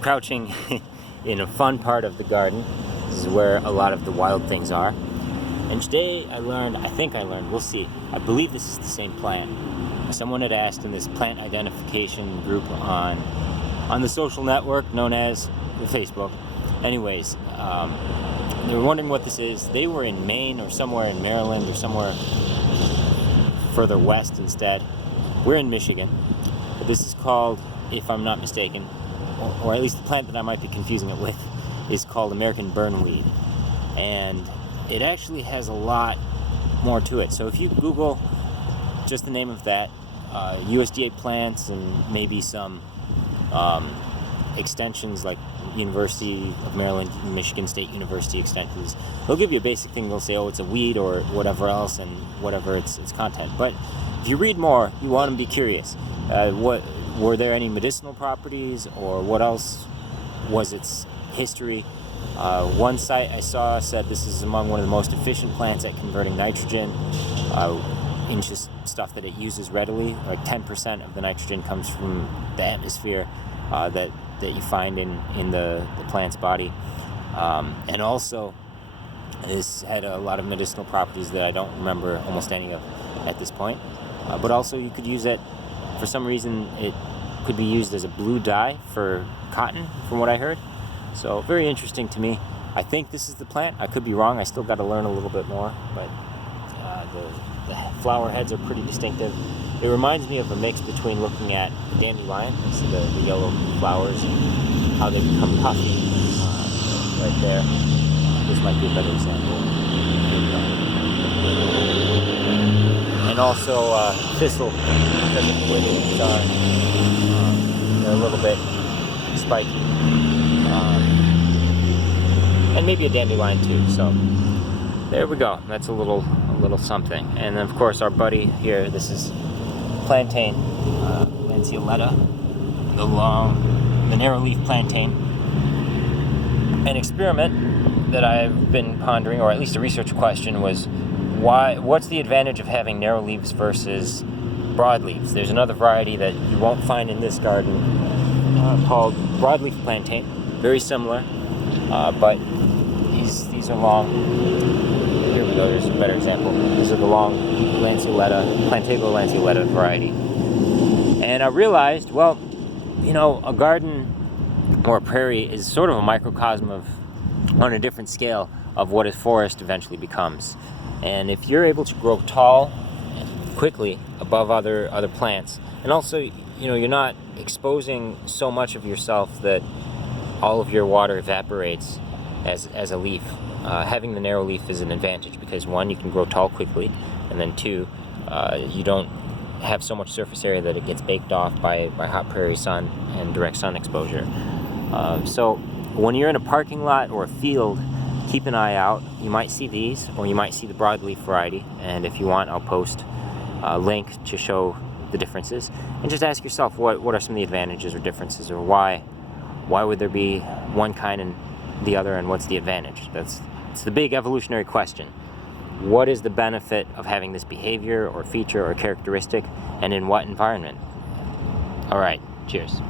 crouching in a fun part of the garden. This is where a lot of the wild things are. And today I think I learned, we'll see, I believe this is the same plant. Someone had asked in this plant identification group on the social network known as Facebook. Anyways, they were wondering what this is. They were in Maine or somewhere in Maryland or somewhere further west instead. We're in Michigan. But this is called, if I'm not mistaken, or at least the plant that I might be confusing it with, is called American Burnweed. And it actually has a lot more to it. So if you Google just the name of that, USDA plants and maybe some extensions like University of Maryland, Michigan State University extensions, they'll give you a basic thing. They'll say, oh, it's a weed or whatever else and whatever its content. But if you read more, you want to be curious. What were there any medicinal properties, or what else was its history? One site I saw said this is among one of the most efficient plants at converting nitrogen into stuff that it uses readily. Like 10% of the nitrogen comes from the atmosphere that you find in the plant's body. And also, this had a lot of medicinal properties that I don't remember almost any of at this point. But also you could use it, for some reason, it could be used as a blue dye for cotton, from what I heard. So very interesting to me. I think this is the plant. I could be wrong. I still got to learn a little bit more, but the flower heads are pretty distinctive. It reminds me of a mix between looking at dandelion, so the yellow flowers, and how they become puffy right there. This might be a better example. And also thistle, because of the way the leaves are. They're a little bit spiky. And maybe a dandelion too. So there we go. That's a little something. And then of course our buddy here, this is Plantain, lanceolata, the narrow leaf plantain. An experiment that I've been pondering, or at least a research question, was what's the advantage of having narrow leaves versus broadleaves? There's another variety that you won't find in this garden called broadleaf plantain. Very similar, but these are long. Here we go, there's a better example. These are the long Plantago lanceolata variety. And I realized, well, you know, a garden or a prairie is sort of a microcosm on a different scale of what a forest eventually becomes. And if you're able to grow tall quickly above other plants, and also, you know, you're not exposing so much of yourself that all of your water evaporates as a leaf. Having the narrow leaf is an advantage because, one, you can grow tall quickly, and then two, you don't have so much surface area that it gets baked off by hot prairie sun and direct sun exposure. So when you're in a parking lot or a field, keep an eye out. You might see these, or you might see the broadleaf variety, and if you want, I'll post a link to show the differences. And just ask yourself, what are some of the advantages or differences, or why would there be one kind and the other, and what's the advantage? It's the big evolutionary question. What is the benefit of having this behavior or feature or characteristic, and in what environment? All right, cheers.